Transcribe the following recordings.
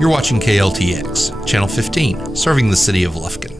You're watching KLTX, Channel 15, serving the city of Lufkin.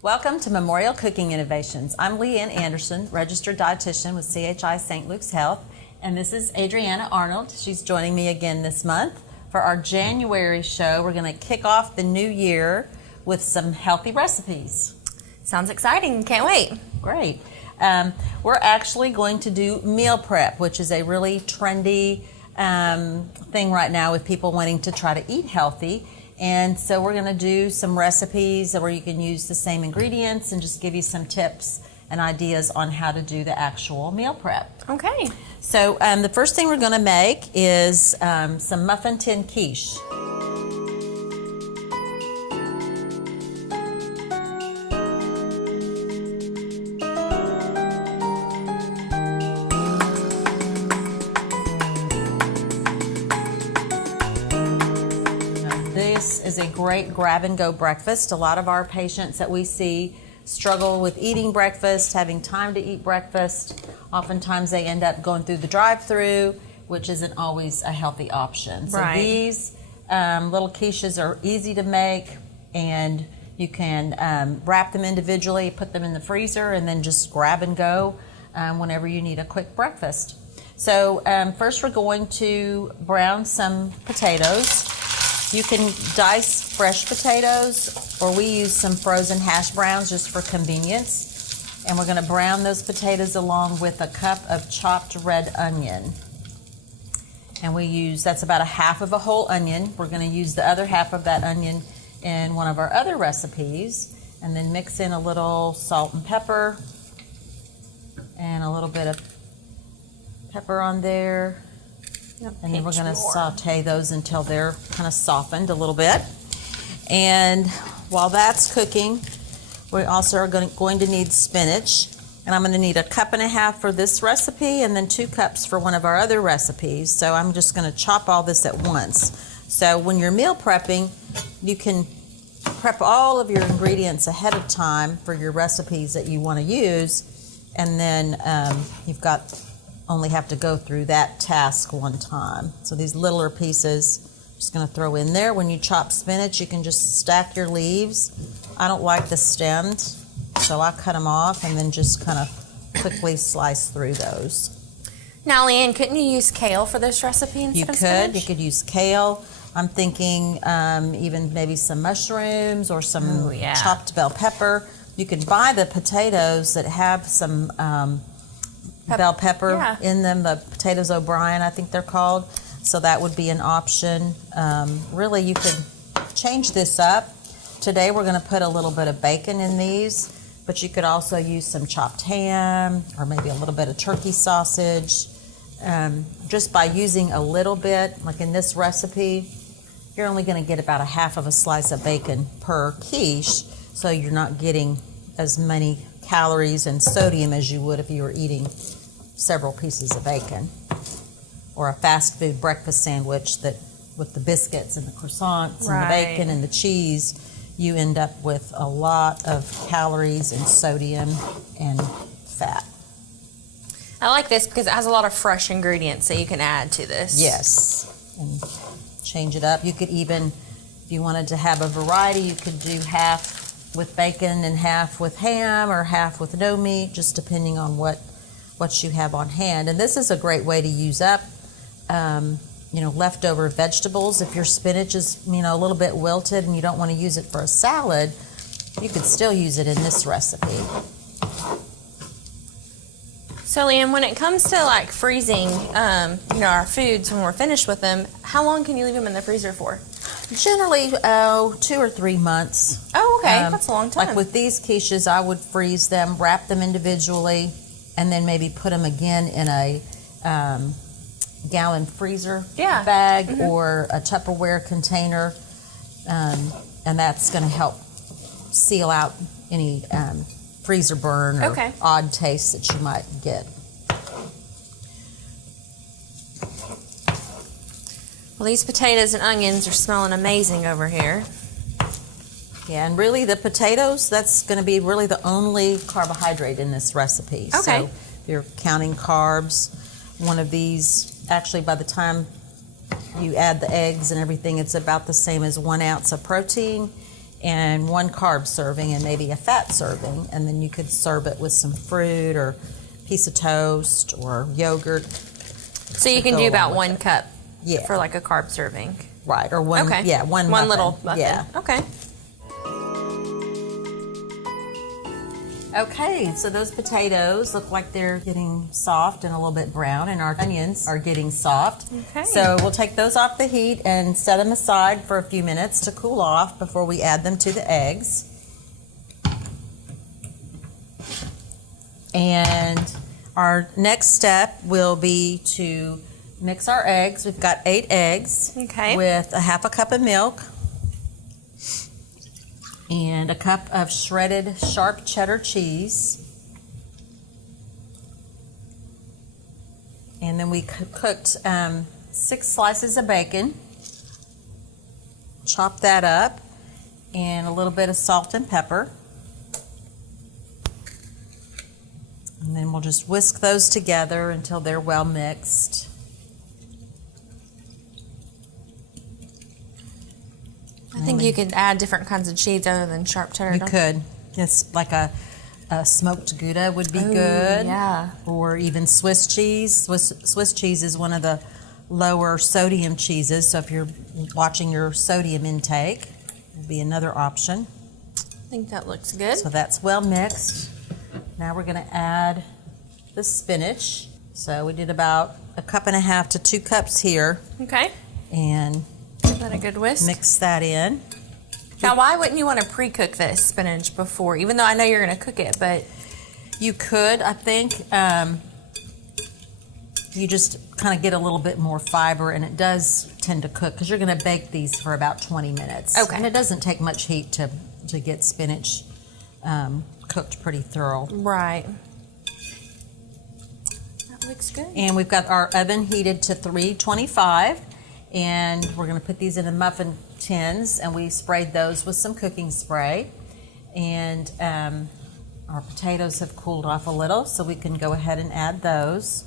Welcome to Memorial Cooking Innovations. I'm Leanne Anderson, registered dietitian with CHI St. Luke's Health, and this is Adriana Arnold. She's joining me again this month for our January show. We're going to kick off the new year with some healthy recipes. Sounds exciting. Can't wait. Great. We're actually going to do meal prep, which is a really trendy thing right now with people wanting to try to eat healthy. And so we're going to do some recipes where you can use the same ingredients and just give you some tips and ideas on how to do the actual meal prep. Okay. So the first thing we're going to make is some muffin tin quiche. This is a great grab-and-go breakfast. A lot of our patients that we see struggle with eating breakfast, having time to eat breakfast. Oftentimes they end up going through the drive-thru, which isn't always a healthy option. So these little quiches are easy to make, and you can wrap them individually, put them in the freezer, and then just grab and go whenever you need a quick breakfast. So first we're going to brown some potatoes. You can dice fresh potatoes, or we use some frozen hash browns just for convenience. And we're going to brown those potatoes along with a cup of chopped red onion. And that's about a half of a whole onion. We're going to use the other half of that onion in one of our other recipes, and then mix in a little salt and pepper, and a little bit of pepper on there. And then we're going to saute those until they're kind of softened a little bit. And while that's cooking, we also are going to need spinach. And I'm going to need a cup and a half for this recipe and then 2 cups for one of our other recipes. So I'm just going to chop all this at once. So when you're meal prepping, you can prep all of your ingredients ahead of time for your recipes that you want to use. And then you've got only have to go through that task one time. So these littler pieces, I'm just going to throw in there. When you chop spinach, you can just stack your leaves. I don't like the stems, so I cut them off and then just kind of quickly slice through those. Now, Leanne, couldn't you use kale for this recipe instead of spinach? You could use kale. I'm thinking even maybe some mushrooms or some chopped bell pepper. You could buy the potatoes that have some bell pepper in them, the potatoes O'Brien, I think they're called. So that would be an option. Really, you could change this up. Today we're going to put a little bit of bacon in these, but you could also use some chopped ham or maybe a little bit of turkey sausage. Just by using a little bit, like in this recipe, you're only going to get about a half of a slice of bacon per quiche, so you're not getting as many calories and sodium as you would if you were eating several pieces of bacon, or a fast food breakfast sandwich that with the biscuits and the croissants and the bacon and the cheese, you end up with a lot of calories and sodium and fat. I like this because it has a lot of fresh ingredients that you can add to this. Yes, and change it up. You could even, if you wanted to have a variety, you could do half with bacon and half with ham or half with no meat, just depending on what you have on hand. And this is a great way to use up leftover vegetables. If your spinach is a little bit wilted and you don't want to use it for a salad, you could still use it in this recipe. So, Leanne, when it comes to like freezing our foods when we're finished with them, how long can you leave them in the freezer for? Generally, 2 or 3 months. Oh, okay. That's a long time. Like with these quiches, I would freeze them, wrap them individually, and then maybe put them again in a gallon freezer bag or a Tupperware container, and that's going to help seal out any freezer burn or odd tastes that you might get. Well, these potatoes and onions are smelling amazing over here. Yeah, and really the potatoes, that's going to be really the only carbohydrate in this recipe. Okay. So if you're counting carbs, one of these, actually by the time you add the eggs and everything, it's about the same as 1 ounce of protein and 1 carb serving and maybe a fat serving. And then you could serve it with some fruit or piece of toast or yogurt. So you can do about 1 cup Yeah. for like a carb serving. Right, or one, Okay. yeah, one One muffin. little muffin. Yeah. Okay. Okay, so those potatoes look like they're getting soft and a little bit brown, and our onions are getting soft. Okay. So we'll take those off the heat and set them aside for a few minutes to cool off before we add them to the eggs. And our next step will be to mix our eggs. We've got 8 eggs with a half a cup of milk and a cup of shredded sharp cheddar cheese. And then we cooked 6 slices of bacon. Chop that up, and a little bit of salt and pepper. And then we'll just whisk those together until they're well mixed. I think you could add different kinds of cheese other than sharp cheddar. You could. Just like a smoked Gouda would be good. Yeah. Or even Swiss cheese. Swiss cheese is one of the lower sodium cheeses, so if you're watching your sodium intake, it would be another option. I think that looks good. So that's well mixed. Now we're going to add the spinach. So we did about 1.5 cups to 2 cups here. Okay. And give that a good whisk. Mix that in. Now, why wouldn't you want to pre-cook this spinach before? Even though I know you're going to cook it, but you could, I think. You just kind of get a little bit more fiber, and it does tend to cook because you're going to bake these for about 20 minutes. Okay. And it doesn't take much heat to get spinach cooked pretty thorough. Right. That looks good. And we've got our oven heated to 325, and we're going to put these in the muffin tins, and we sprayed those with some cooking spray. And our potatoes have cooled off a little, so we can go ahead and add those.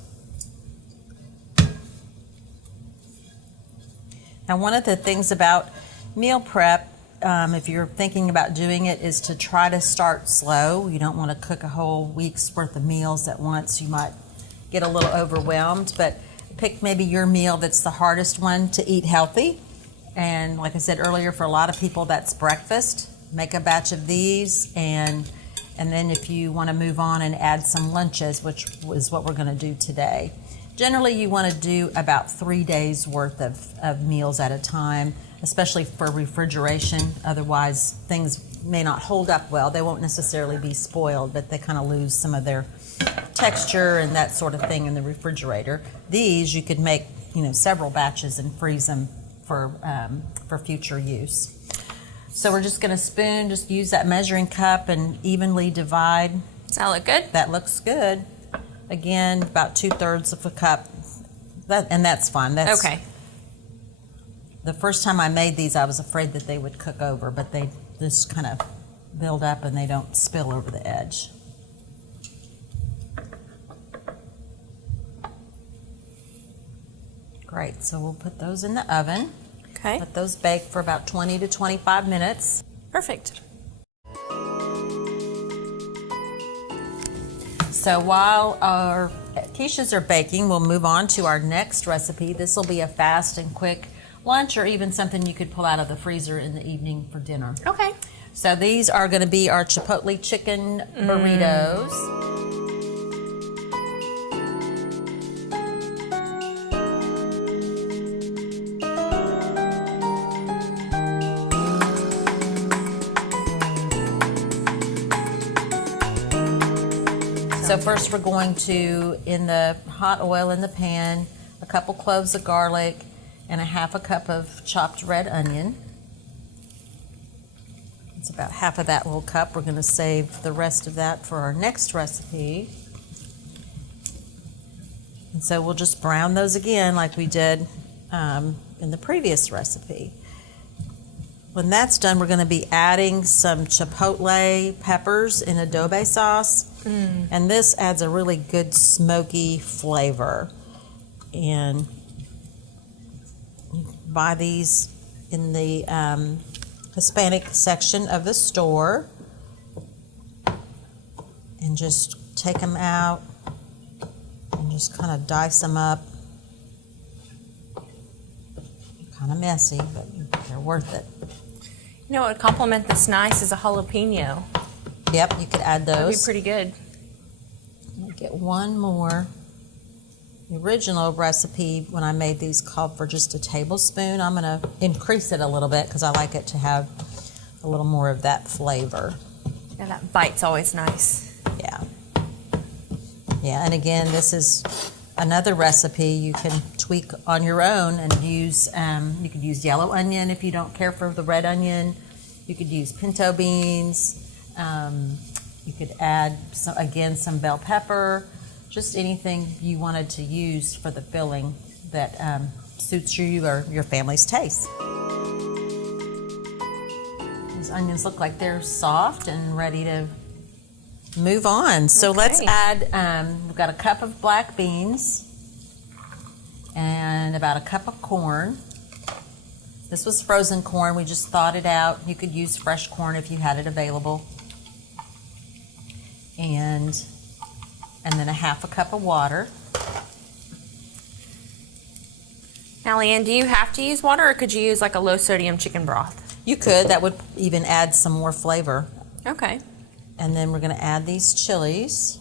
Now, one of the things about meal prep, if you're thinking about doing it, is to try to start slow. You don't want to cook a whole week's worth of meals at once. You might get a little overwhelmed, but pick maybe your meal that's the hardest one to eat healthy. And like I said earlier, for a lot of people, that's breakfast. Make a batch of these, and then if you want to move on and add some lunches, which is what we're going to do today. Generally, you want to do about 3 days worth of meals at a time, especially for refrigeration. Otherwise, things may not hold up well. They won't necessarily be spoiled, but they kind of lose some of their texture and that sort of thing in the refrigerator. These, you could make, several batches and freeze them for future use. So we're just going to just use that measuring cup and evenly divide. Does that look good? That looks good. Again, about 2/3 of a cup, and that's fine. That's okay. The first time I made these, I was afraid that they would cook over, but they just kind of build up and they don't spill over the edge. Great, so we'll put those in the oven. Okay. Let those bake for about 20 to 25 minutes. Perfect. So while our quiches are baking, we'll move on to our next recipe. This will be a fast and quick lunch, or even something you could pull out of the freezer in the evening for dinner. Okay. So these are going to be our Chipotle chicken burritos. So first we're going to, in the hot oil in the pan, a couple cloves of garlic and a half a cup of chopped red onion. It's about half of that little cup. We're going to save the rest of that for our next recipe. And so we'll just brown those again like we did in the previous recipe. When that's done, we're going to be adding some Chipotle peppers in adobe sauce. And this adds a really good smoky flavor. And you can buy these in the Hispanic section of the store. And just take them out and just kind of dice them up. Kind of messy, but they're worth it. You know what would complement this nice is a jalapeno. Yep, you could add those. That'd be pretty good. I'm gonna get one more. The original recipe, when I made these, called for just a tablespoon. I'm gonna increase it a little bit because I like it to have a little more of that flavor. Yeah, that bite's always nice. Yeah. Yeah, and again, this is another recipe you can tweak on your own and use. You could use yellow onion if you don't care for the red onion. You could use pinto beans. You could add, some bell pepper. Just anything you wanted to use for the filling that suits you or your family's taste. These onions look like they're soft and ready to move on. So let's add, we've got a cup of black beans and about a cup of corn. This was frozen corn. We just thawed it out. You could use fresh corn if you had it available. And then a half a cup of water. Now, Leanne, do you have to use water, or could you use like a low sodium chicken broth? You could. That would even add some more flavor. Okay. And then we're going to add these chilies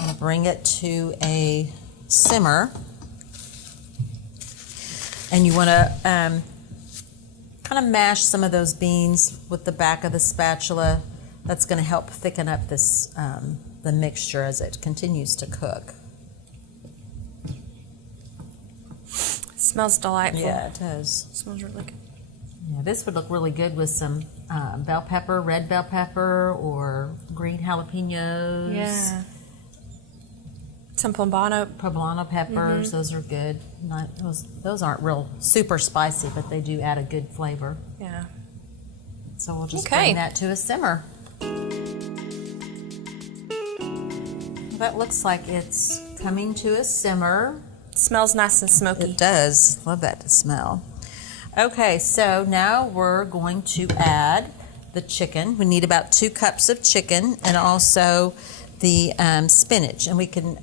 and bring it to a simmer. And you want to kind of mash some of those beans with the back of the spatula. That's going to help thicken up this the mixture as it continues to cook. It smells delightful. Yeah, it does. It smells really good. Yeah, this would look really good with some bell pepper, red bell pepper, or green jalapenos. Yeah. Some poblano peppers, those are good. Those aren't real super spicy, but they do add a good flavor. Yeah. So we'll just bring that to a simmer. That looks like it's coming to a simmer. It smells nice and smoky. It does. Love that smell. Okay, so now we're going to add the chicken. We need about 2 cups of chicken and also the spinach. And we can,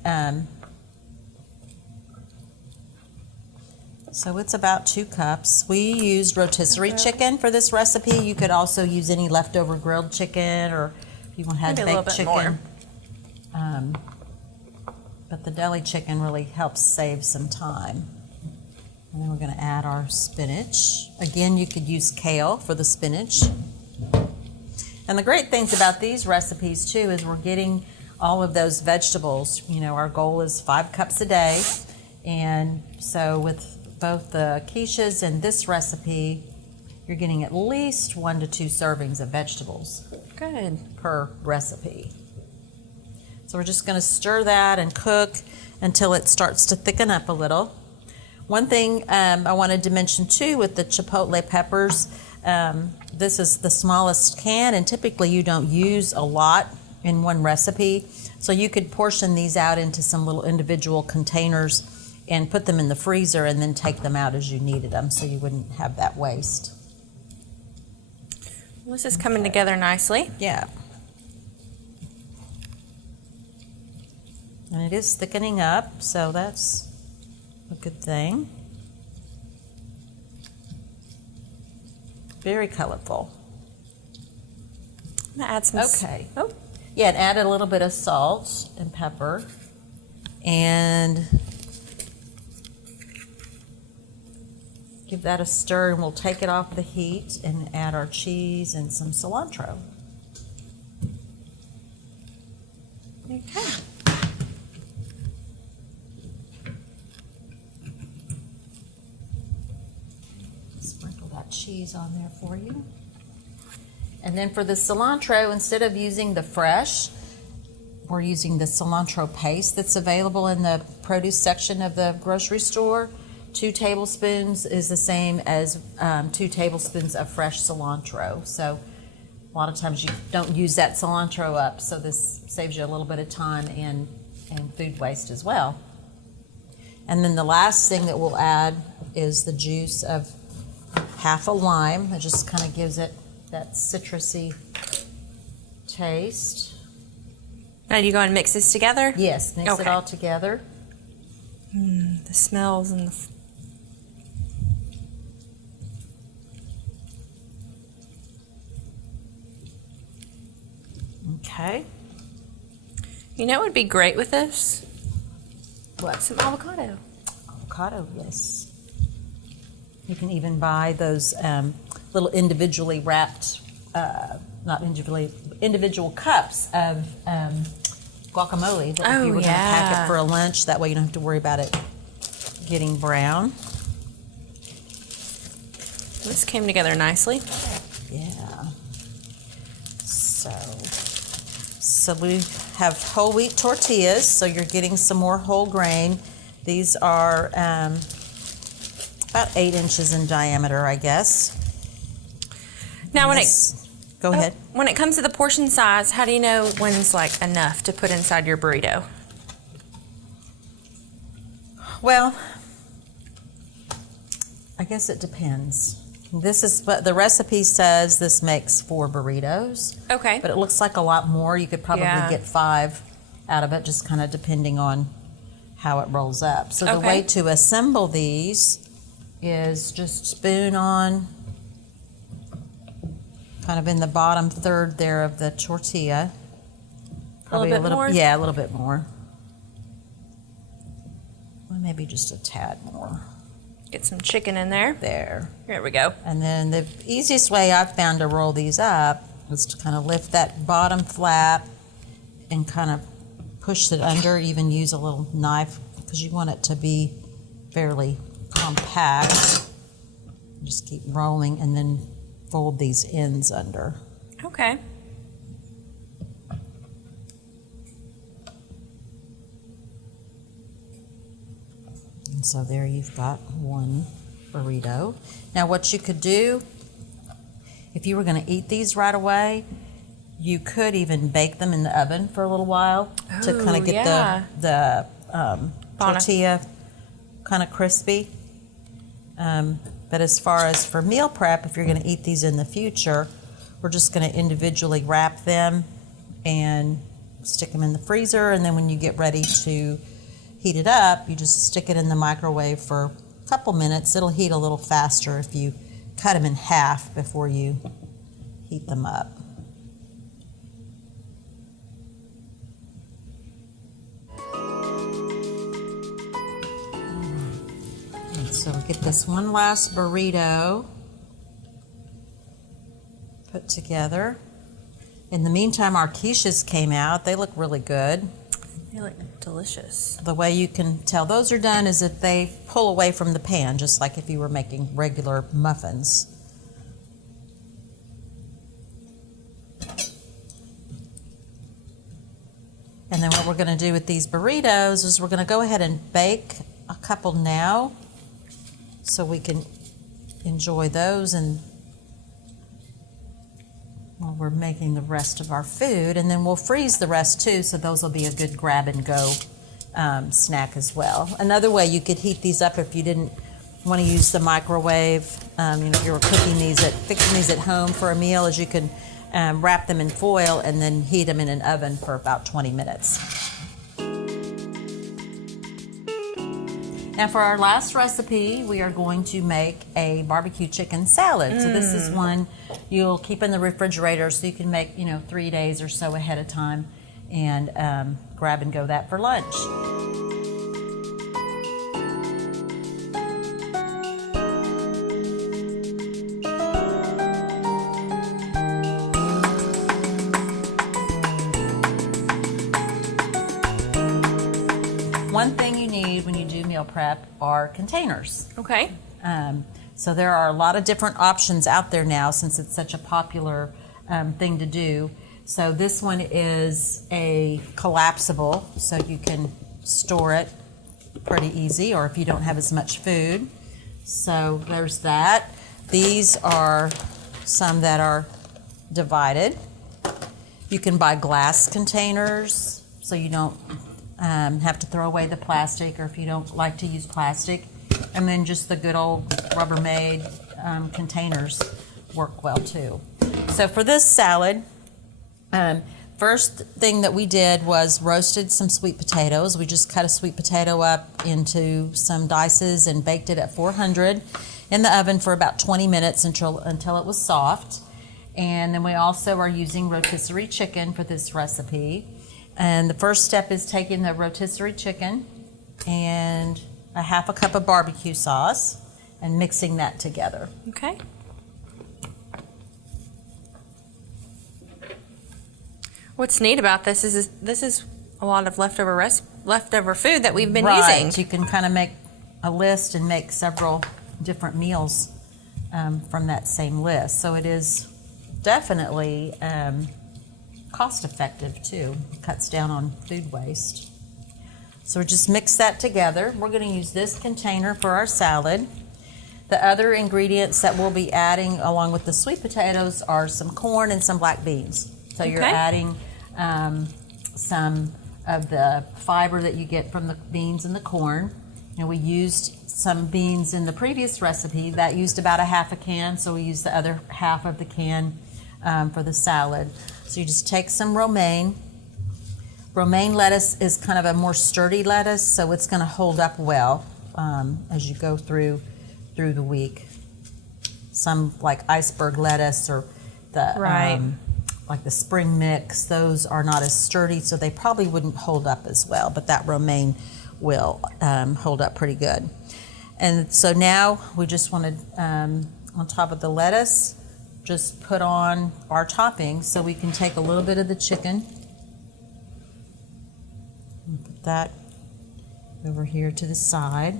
so it's about 2 cups. We used rotisserie chicken for this recipe. You could also use any leftover grilled chicken, or if you want to have baked chicken. But the deli chicken really helps save some time. And then we're going to add our spinach. Again, you could use kale for the spinach. And the great things about these recipes too is we're getting all of those vegetables. You know, our goal is 5 cups a day. And so with both the quiches and this recipe, you're getting at least 1 to 2 servings of vegetables. Good. Per recipe. So we're just going to stir that and cook until it starts to thicken up a little. One thing I wanted to mention too with the Chipotle peppers, this is the smallest can, and typically you don't use a lot in one recipe. So you could portion these out into some little individual containers and put them in the freezer and then take them out as you needed them, so you wouldn't have that waste. Well, this is coming together nicely. Yeah. And it is thickening up, so that's a good thing. Very colorful. I'm gonna add some. Okay. Oh, yeah, and add a little bit of salt and pepper, and give that a stir. And we'll take it off the heat and add our cheese and some cilantro. Okay. Sprinkle that cheese on there for you. And then for the cilantro, instead of using the fresh, we're using the cilantro paste that's available in the produce section of the grocery store. 2 tablespoons is the same as 2 tablespoons of fresh cilantro. So a lot of times you don't use that cilantro up, so this saves you a little bit of time and food waste as well. And then the last thing that we'll add is the juice of half a lime. That just kind of gives it that citrusy taste. Now, do you go and mix this together? Yes, mix Okay. it all together. The smells and the... Okay. You know what would be great with this? What? Some avocado. Avocado, yes. You can even buy those little individually wrapped, not individual cups of guacamole. That if you were going to pack it for a lunch, that way you don't have to worry about it getting brown. This came together nicely. Yeah. So we have whole wheat tortillas, so you're getting some more whole grain. These are about 8 inches in diameter, I guess. Now, Go ahead. When it comes to the portion size, how do you know when's like enough to put inside your burrito? Well, I guess it depends. This is what the recipe says. This makes 4 burritos. Okay. But it looks like a lot more. You could probably Yeah. get 5 out of it, just kind of depending on how it rolls up. So the Okay. way to assemble these is just spoon on, kind of in the bottom third there of the tortilla. Probably a little bit more? Yeah, a little bit more. Well, maybe just a tad more. Get some chicken in there. There. Here we go. And then the easiest way I've found to roll these up is to kind of lift that bottom flap and kind of push it under, even use a little knife because you want it to be fairly compact. Just keep rolling and then fold these ends under. Okay. And so there you've got one burrito. Now what you could do, if you were going to eat these right away, you could even bake them in the oven for a little while to kind of get the tortilla kind of crispy. But as far as for meal prep, if you're going to eat these in the future, we're just going to individually wrap them and stick them in the freezer. And then when you get ready to heat it up, you just stick it in the microwave for a couple minutes. It'll heat a little faster if you cut them in half before you heat them up. So we'll get this one last burrito put together. In the meantime, our quiches came out. They look really good. They look delicious. The way you can tell those are done is that they pull away from the pan, just like if you were making regular muffins. And then what we're going to do with these burritos is we're going to go ahead and bake a couple now, so we can enjoy those and while we're making the rest of our food, and then we'll freeze the rest too, so those will be a good grab and go snack as well. Another way you could heat these up if you didn't want to use the microwave, if you were fixing these at home for a meal, is you can wrap them in foil and then heat them in an oven for about 20 minutes. Now for our last recipe, we are going to make a barbecue chicken salad. So this is one you'll keep in the refrigerator so you can make, 3 days or so ahead of time and grab and go that for lunch. One thing you need when you do meal prep are containers. Okay. So there are a lot of different options out there now since it's such a popular thing to do. So this one is a collapsible, so you can store it pretty easy, or if you don't have as much food. So there's that. These are some that are divided. You can buy glass containers, so you don't have to throw away the plastic, or if you don't like to use plastic. And then just the good old Rubbermaid containers work well too. So for this salad, first thing that we did was roasted some sweet potatoes. We just cut a sweet potato up into some dices and baked it at 400 in the oven for about 20 minutes until it was soft. And then we also are using rotisserie chicken for this recipe. And the first step is taking the rotisserie chicken and a half a cup of barbecue sauce and mixing that together. Okay. What's neat about this is this is a lot of leftover food that we've been using. You can kind of make a list and make several different meals from that same list. So it is definitely cost effective too. Cuts down on food waste. So we just mix that together. We're going to use this container for our salad. The other ingredients that we'll be adding along with the sweet potatoes are some corn and some black beans. So you're adding some of the fiber that you get from the beans and the corn. And we used some beans in the previous recipe that used about a half a can, so we used the other half of the can for the salad. So you just take some romaine. Romaine lettuce is kind of a more sturdy lettuce, so it's going to hold up well as you go through the week. Some like iceberg lettuce or the like the spring mix, those are not as sturdy, so they probably wouldn't hold up as well, but that romaine will hold up pretty good. And so now we just want to, on top of the lettuce, just put on our toppings. So we can take a little bit of the chicken and put that over here to the side.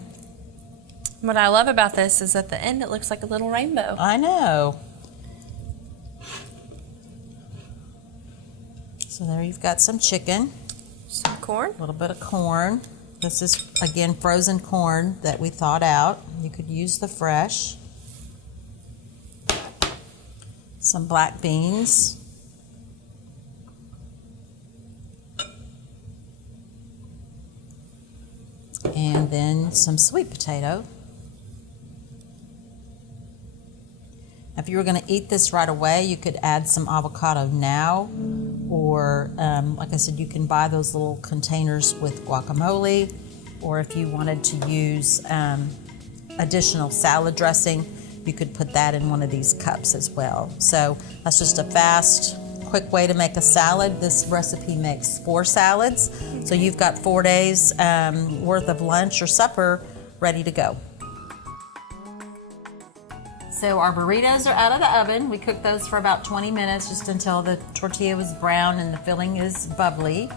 What I love about this is at the end it looks like a little rainbow. I know. So there you've got some chicken. Some corn. A little bit of corn. This is, again, frozen corn that we thawed out. You could use the fresh. Some black beans. And then some sweet potato. If you were going to eat this right away, you could add some avocado now, or like I said, you can buy those little containers with guacamole, or if you wanted to use additional salad dressing, you could put that in one of these cups as well. So that's just a fast, quick way to make a salad. This recipe makes 4 salads, so you've got 4 days worth of lunch or supper ready to go. So our burritos are out of the oven. We cooked those for about 20 minutes, just until the tortilla was brown and the filling is bubbly.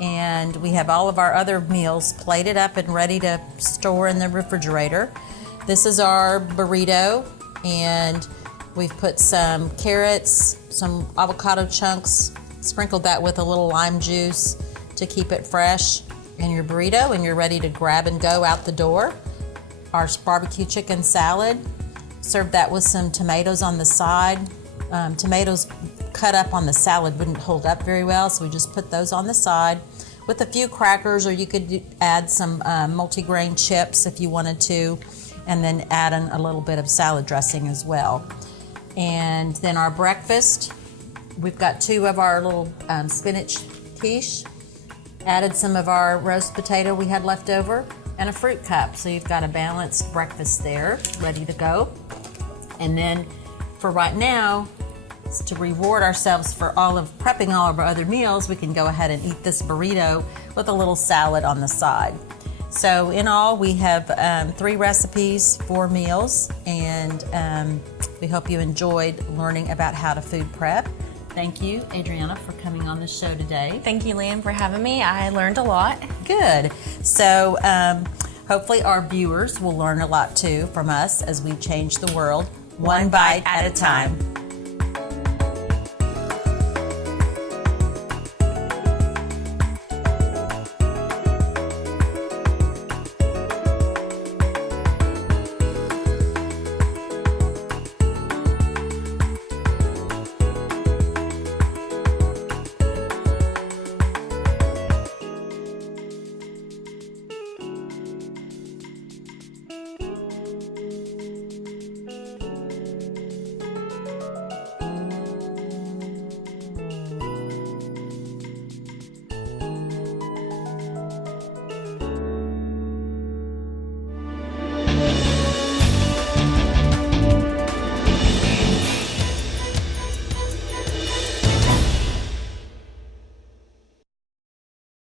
And we have all of our other meals plated up and ready to store in the refrigerator. This is our burrito, and we've put some carrots, some avocado chunks, sprinkled that with a little lime juice to keep it fresh in your burrito, and you're ready to grab and go out the door. Our barbecue chicken salad. Serve that with some tomatoes on the side. Tomatoes cut up on the salad wouldn't hold up very well, so we just put those on the side with a few crackers, or you could add some multigrain chips if you wanted to, and then add in a little bit of salad dressing as well. And then our breakfast, we've got 2 of our little spinach quiche, added some of our roast potato we had left over, and a fruit cup. So you've got a balanced breakfast there, ready to go. And then for right now, to reward ourselves for prepping all of our other meals, we can go ahead and eat this burrito with a little salad on the side. So in all, we have 3 recipes, 4 meals, and we hope you enjoyed learning about how to food prep. Thank you, Adriana, for coming on the show today. Thank you, Lynn, for having me. I learned a lot. Good. So hopefully our viewers will learn a lot too from us as we change the world one bite at a time.